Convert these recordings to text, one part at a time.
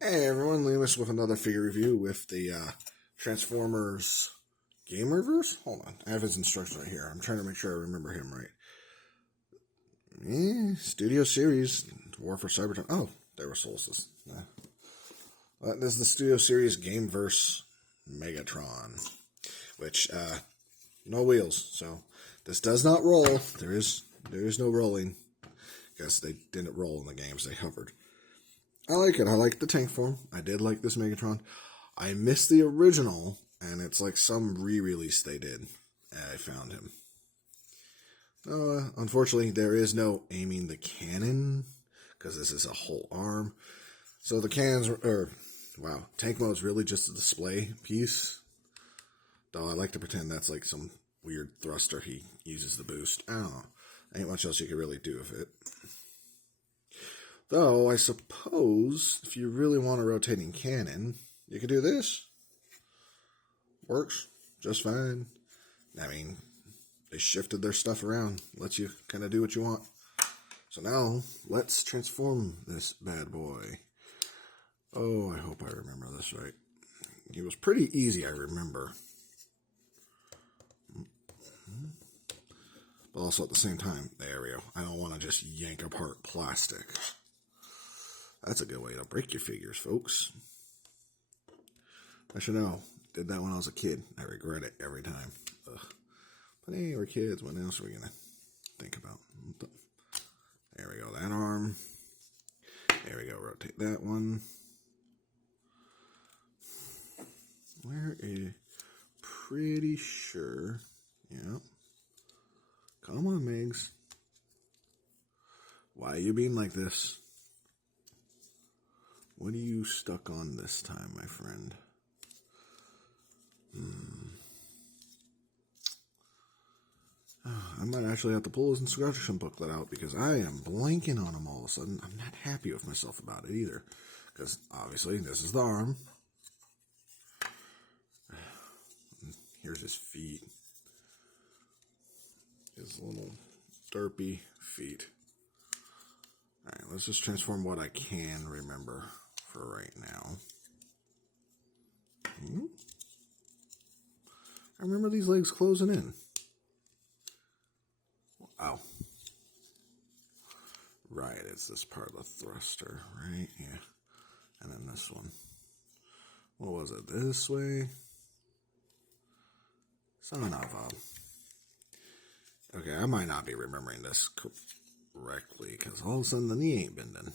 Hey everyone, Lemus with another figure review with the Transformers Gamerverse? Hold on, I have his instructions right here. I'm trying to make sure I remember him right. Studio Series, War for Cybertron. Oh, there were Solstice. This is the Studio Series Gameverse Megatron, which, no wheels, so this does not roll. There is no rolling. Guess they didn't roll in the games, they hovered. I like it. I like the tank form. I did like this Megatron. I missed the original, and it's like some re-release they did. I found him. Unfortunately, there is no aiming the cannon, because this is a whole arm. So the cannons, tank mode is really just a display piece. Though I like to pretend that's like some weird thruster he uses the boost. I don't know. Ain't much else you could really do with it. Though, I suppose, if you really want a rotating cannon, you could do this. Works just fine. I mean, they shifted their stuff around. Lets you kind of do what you want. So now, let's transform this bad boy. Oh, I hope I remember this right. It was pretty easy, I remember. But also at the same time, there we go. I don't want to just yank apart plastic. That's a good way to break your figures, folks. I should know. Did that when I was a kid. I regret it every time. Ugh. But hey, we're kids. What else are we going to think about? There we go. That arm. There we go. Rotate that one. We're pretty sure. Yeah. Come on, Megs. Why are you being like this? What are you stuck on this time, my friend? I might actually have to pull his instruction booklet out because I am blanking on him all of a sudden. I'm not happy with myself about it either. Because obviously this is the arm. Here's his feet. His little derpy feet. Alright, let's just transform what I can remember for right now. I remember these legs closing in. Oh. Right, it's this part of the thruster, right? Yeah. And then this one. What was it? This way? Son of a... Okay, I might not be remembering this correctly, because all of a sudden the knee ain't bending.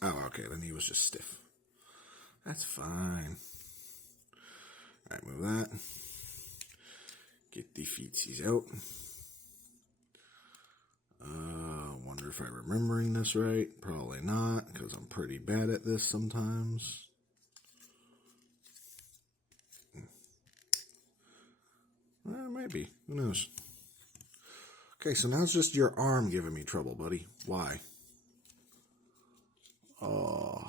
Oh, okay, the knee was just stiff. That's fine. Alright, move that. Get the feetsies out. Wonder if I'm remembering this right. Probably not, because I'm pretty bad at this sometimes. Maybe. Who knows? Okay, so now it's just your arm giving me trouble, buddy. Why? Oh.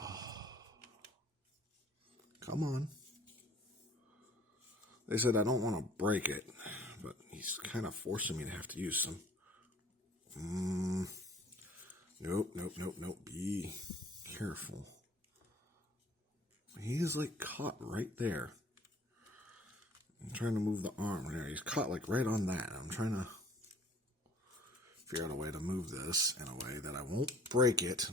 Come on. They said I don't want to break it, but he's kind of forcing me to have to use some. Nope. Be careful. He is like caught right there. I'm trying to move the arm there. He's caught like right on that. I'm trying to figure out a way to move this in a way that I won't break it.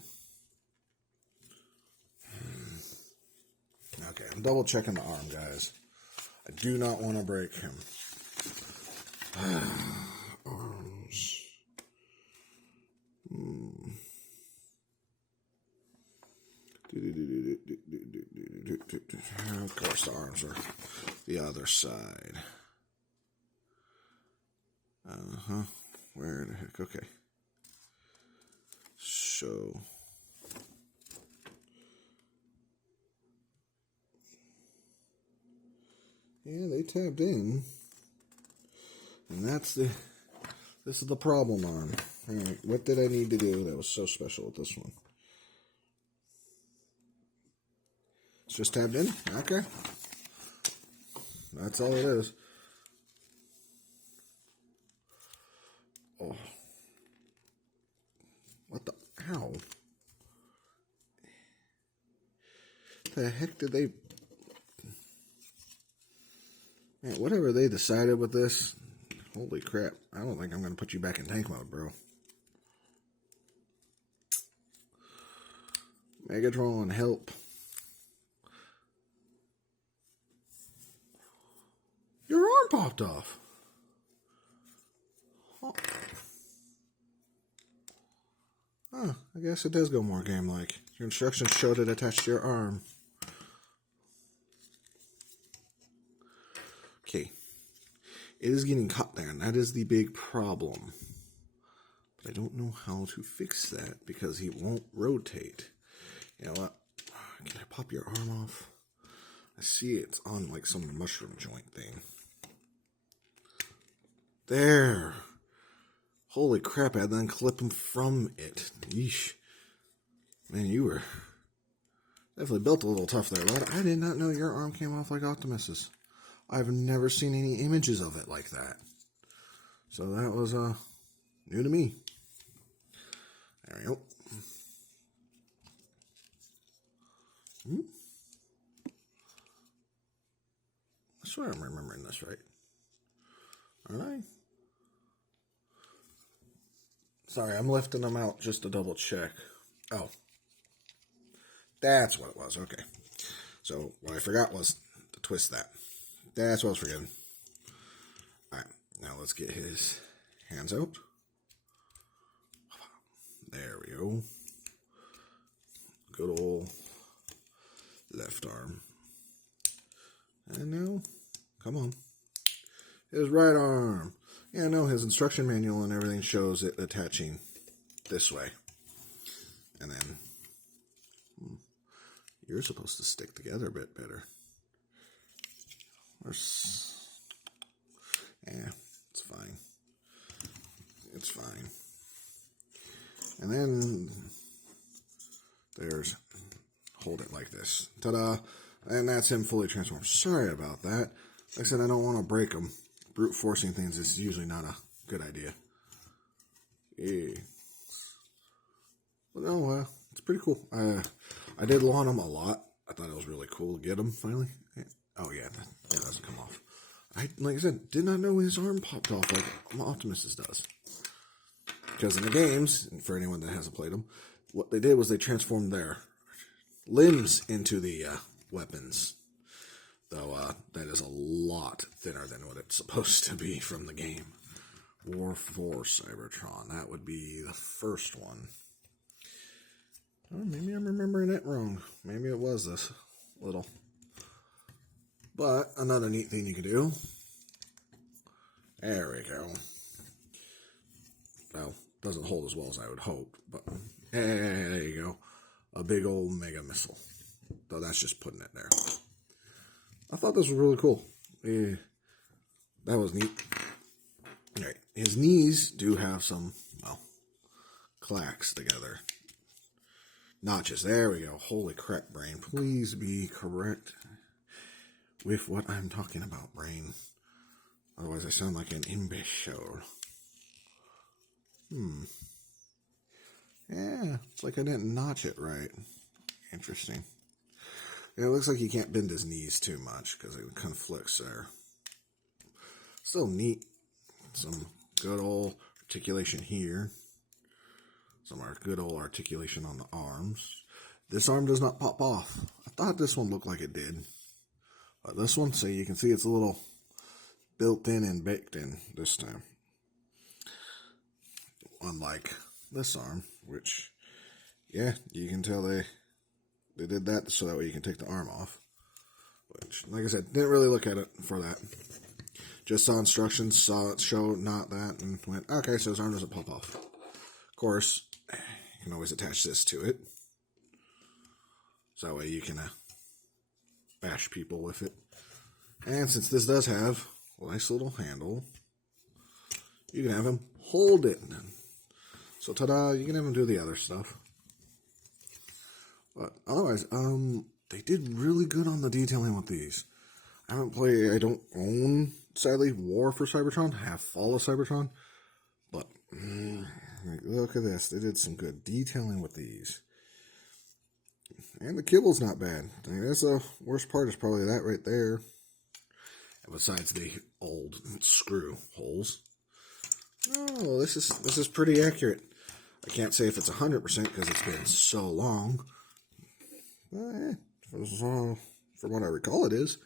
Okay, I'm double checking the arm, guys. I do not want to break him. Arms. Of course, the arms are the other side. Where the heck? Okay. So. Yeah, they tabbed in. And this is the problem arm. Alright, what did I need to do that was so special with this one? It's just tabbed in? Okay. That's all it is. Oh. What the? Ow. The heck did they... Man, whatever they decided with this, holy crap. I don't think I'm going to put you back in tank mode, bro. Megatron, help. Your arm popped off. Huh, I guess it does go more game-like. Your instructions showed it attached to your arm. Okay. It is getting caught there, and that is the big problem. But I don't know how to fix that because he won't rotate. You know what? Can I pop your arm off? I see it's on like some mushroom joint thing. There. Holy crap, I had to unclip him from it. Yeesh. Man, you were definitely built a little tough there, bud. I did not know your arm came off like Optimus's. I've never seen any images of it like that. So that was new to me. There we go. I swear I'm remembering this right. Aren't I? Sorry, I'm lifting them out just to double check. Oh. That's what it was. Okay. So what I forgot was to twist that. That's what I was forgetting. Alright, now let's get his hands out. There we go. Good old left arm. And now, come on. His right arm. Yeah, no, his instruction manual and everything shows it attaching this way. And then, you're supposed to stick together a bit better. Yeah, it's fine. It's fine. And then, there's, hold it like this. Ta-da! And that's him fully transformed. Sorry about that. Like I said, I don't want to break him. Brute forcing things is usually not a good idea. Yeah. Well, no, it's pretty cool. I did lawn him a lot. I thought it was really cool to get him finally. Oh yeah, that doesn't come off. Like I said, did not know his arm popped off like Optimus's does. Because in the games, and for anyone that hasn't played them, what they did was they transformed their limbs into the weapons. Though that is a lot thinner than what it's supposed to be from the game. War for Cybertron. That would be the first one. Oh, maybe I'm remembering it wrong. Maybe it was this little. But another neat thing you can do. There we go. Well, doesn't hold as well as I would hope. But hey, there you go. A big old mega missile. Though that's just putting it there. I thought this was really cool. Yeah, that was neat. All right, his knees do have some, well, clacks together. Notches. There we go. Holy crap, brain. Please be correct with what I'm talking about, brain. Otherwise, I sound like an imbecile. Yeah, it's like I didn't notch it right. Interesting. Yeah, it looks like he can't bend his knees too much because it conflicts there. Still neat. Some good old articulation here. Some good old articulation on the arms. This arm does not pop off. I thought this one looked like it did. But this one, so you can see it's a little built in and baked in this time. Unlike this arm, which, yeah, you can tell they did that so that way you can take the arm off. Which, like I said, didn't really look at it for that. Just saw instructions, saw it show not that, and went, okay, so his arm doesn't pop off. Of course, you can always attach this to it. So that way you can bash people with it. And since this does have a nice little handle, you can have him hold it. So ta-da, you can have him do the other stuff. But otherwise, they did really good on the detailing with these. I don't own, sadly, War for Cybertron. I have Fall of Cybertron. But, look at this. They did some good detailing with these. And the kibble's not bad. I mean, that's the worst part is probably that right there. And besides the old screw holes. Oh, this is pretty accurate. I can't say if it's 100% because it's been so long. From what I recall it is.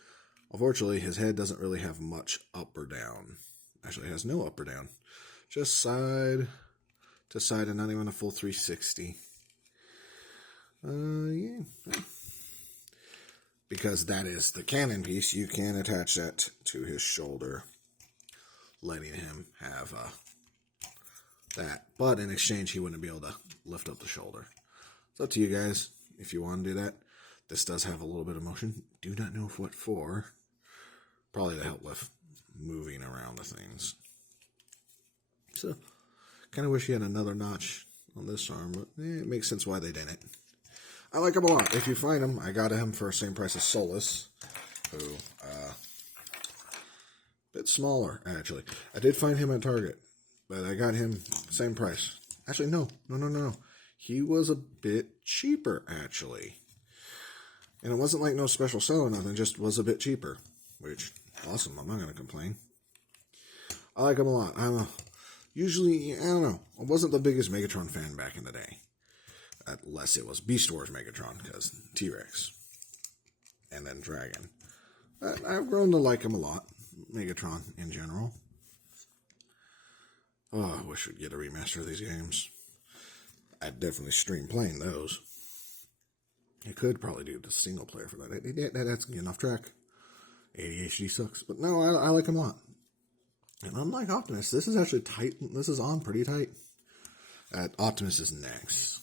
Unfortunately, his head doesn't really have much up or down. Actually, it has no up or down. Just side to side and not even a full 360. Yeah. Because that is the cannon piece, you can attach that to his shoulder, letting him have that. But in exchange, he wouldn't be able to lift up the shoulder. It's up to you guys if you want to do that. This does have a little bit of motion. Do not know what for. Probably to help with moving around the things. So, kind of wish he had another notch on this arm, but it makes sense why they didn't. I like him a lot. If you find him, I got him for the same price as Solus, who, a bit smaller, actually. I did find him at Target, but I got him same price. Actually, no. He was a bit cheaper, actually. And it wasn't like no special sale or nothing, just was a bit cheaper, which, awesome, I'm not going to complain. I like him a lot. Usually, I don't know, I wasn't the biggest Megatron fan back in the day. Unless it was Beast Wars Megatron, because T-Rex. And then Dragon. But I've grown to like him a lot. Megatron in general. Oh, I wish we'd get a remaster of these games. I'd definitely stream playing those. You could probably do the single player for that. That's enough track. ADHD sucks. But no, I like him a lot. And unlike Optimus, this is actually tight. This is on pretty tight. Optimus is next.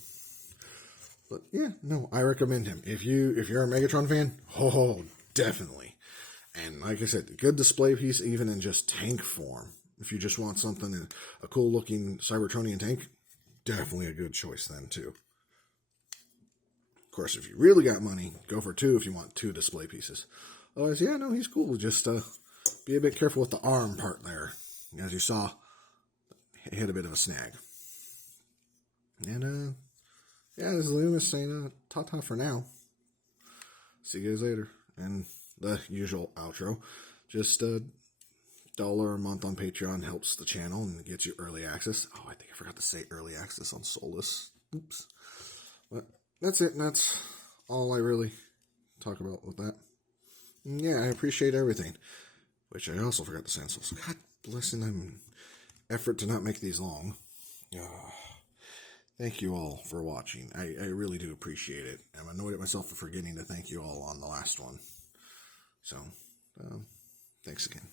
But yeah, no, I recommend him. If you're a Megatron fan, oh, definitely. And like I said, good display piece, even in just tank form. If you just want something, a cool looking Cybertronian tank, definitely a good choice then too. Of course, if you really got money, go for two if you want two display pieces. Otherwise, yeah, no, he's cool. Just be a bit careful with the arm part there. As you saw, it hit a bit of a snag. And yeah, this is Loomis saying ta-ta for now. See you guys later. And the usual outro. Just $1 a month on Patreon helps the channel and gets you early access. Oh, I think I forgot to say early access on Solus. Oops. But that's it. And that's all I really talk about with that. And yeah, I appreciate everything. Which I also forgot to say on Solus. God bless them. Effort to not make these long. Thank you all for watching. I really do appreciate it. I'm annoyed at myself for forgetting to thank you all on the last one. So, thanks again.